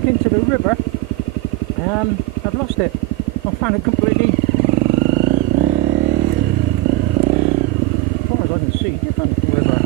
back into the river, I've lost it. I found it completely, as far as I can see, different river.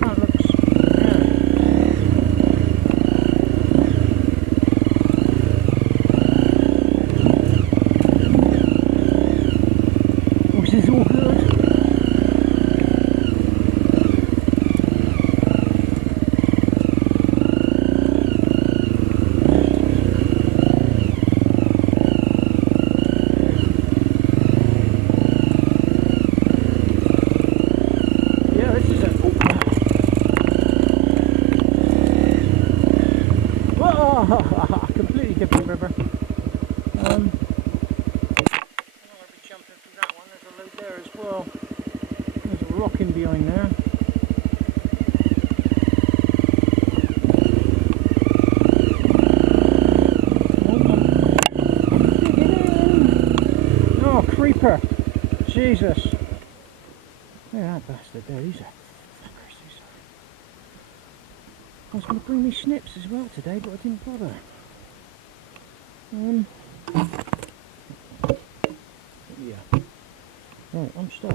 That looks, yeah. This is all good. Completely different river. I'll be jumping through that one. There's a load there as well. There's a rock in behind there. Oh, creeper! Jesus! Look at that bastard there. These are fuckers. These are. I was going to bring me snips as well today, but I didn't bother. Yeah. Right, I'm stuck. I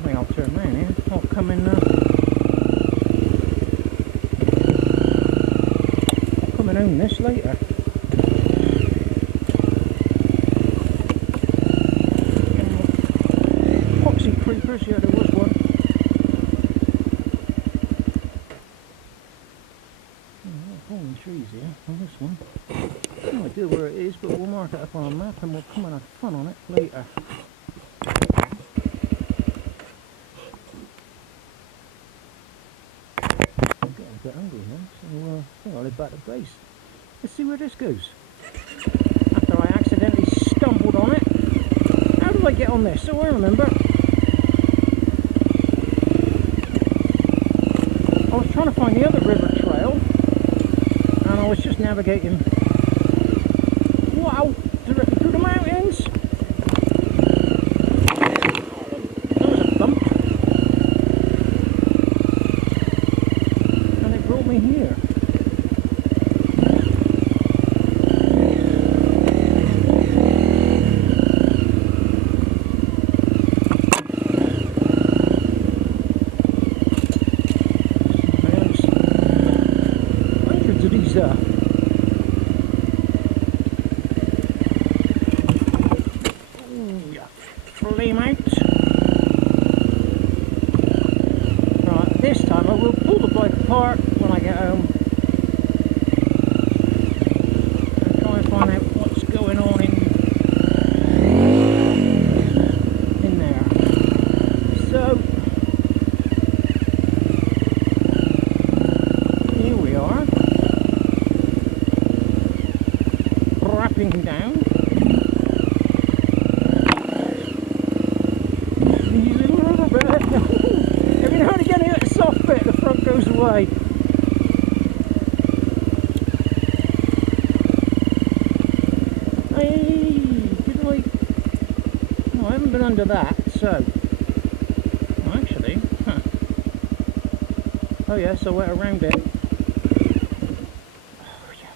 think I'll turn around here. I'll come in. I'll come and own this later. Creepers, yeah, there was one. Fallen trees here on this one. No idea where it is, but we'll mark it up on a map and we'll come and have fun on it later. I'm getting a bit hungry now, so I think I'll head back to base. Let's see where this goes. After I accidentally stumbled on it. How do I get on this? So I remember. I was trying to find the other river trail and I was just navigating, wow, directly through the mountains. There was a bump and it brought me here. Flame out. Right, this time I will pull the bike apart when I get home and try and find out what's going on in there. So here we are, wrapping down. Every now and again I get a soft bit, the front goes away. Hey, did I? No, I haven't been under that, so. Oh, actually, huh. Oh yes, I went around it. Oh yeah.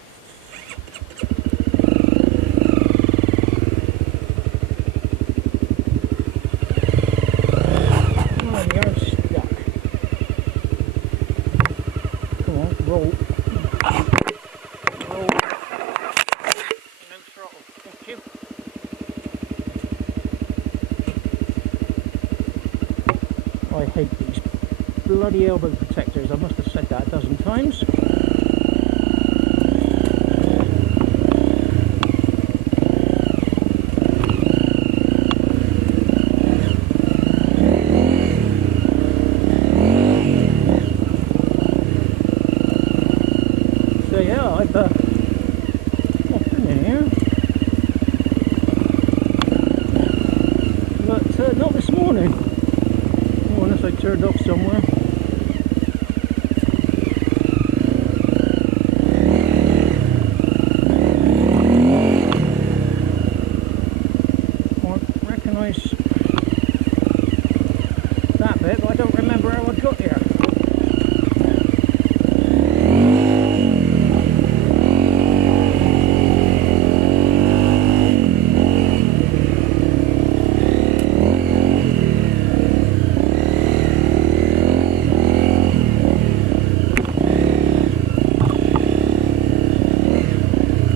Roll. Roll. No throttle. Thank you. I hate these bloody elbow protectors. I must have said that a dozen times. So yeah, I've been in here, but not this morning. Oh, unless I turned off somewhere. got here?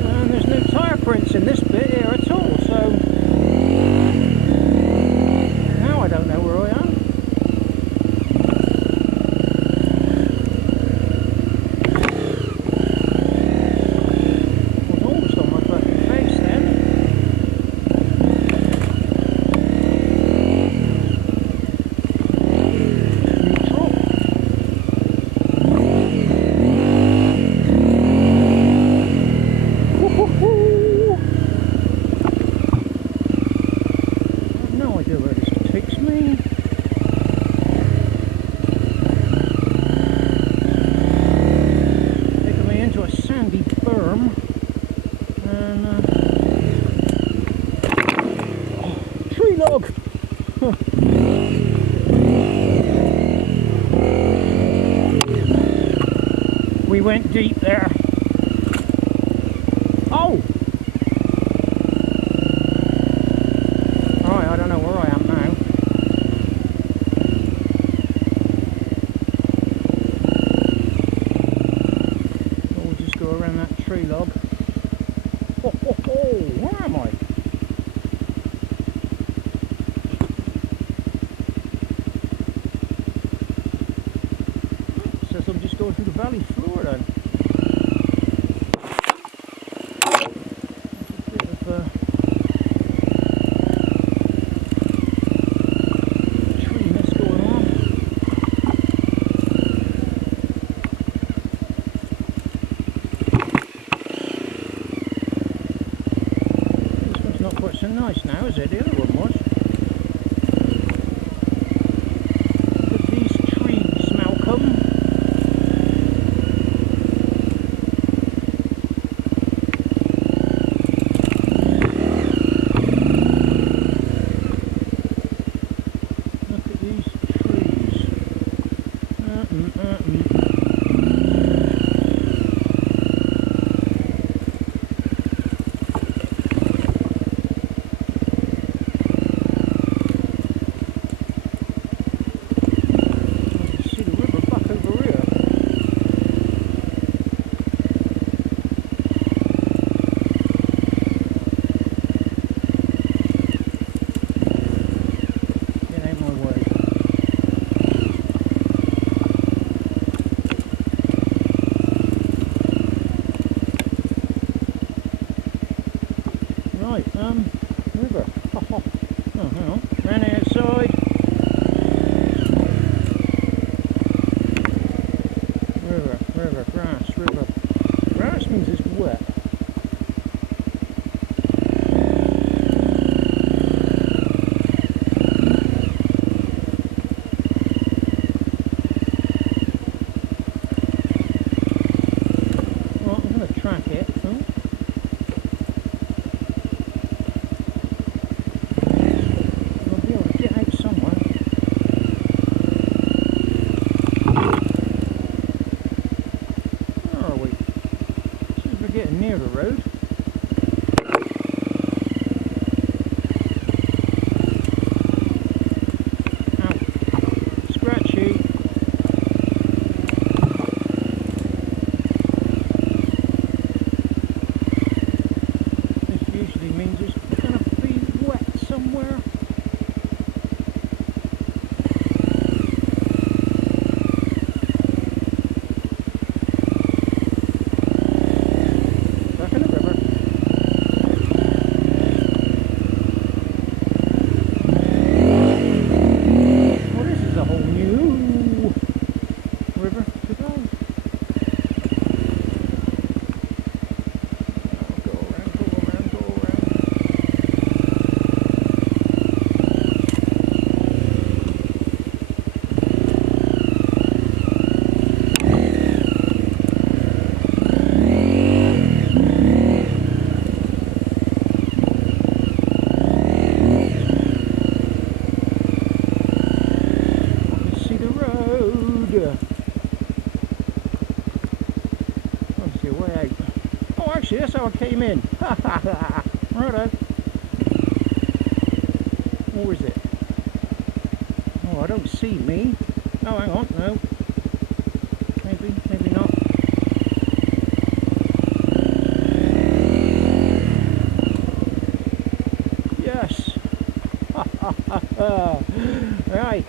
And there's no tyre prints in this bit here at all, so now I don't know where I am. Log. We went deep there. Oh! Alright, I don't know where I am now. We'll just go around that tree log. Oh, oh, oh, where am I? I'm just going through the valley floor then. There's a bit of treeness going on. This one's not quite so nice now, is it? The other one was. Look at these trees, Malcolm. Right, river. Oh, hang on. Round the outside. River, grass, river. Grass means it's wet. Well, I'm going to track it. Oh. Getting near the road. Ow. Scratchy. This usually means it's going to be wet somewhere. Back in the river. Yeah. Obviously a way out. Oh, actually, that's how I came in. Ha ha ha. Righto. Or is it? Oh, I don't see me. Oh, hang on. No. Maybe, maybe not. Yes. Ha ha ha ha. Right.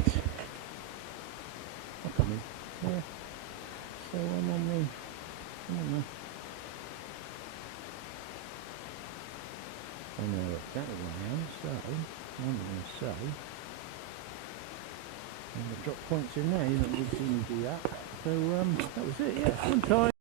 I'll come in. Yeah. So I'm on the. I know exactly where I am, so I'm going to say, and the drop points in there, you don't need to see me do that. So that was it, yeah, one time.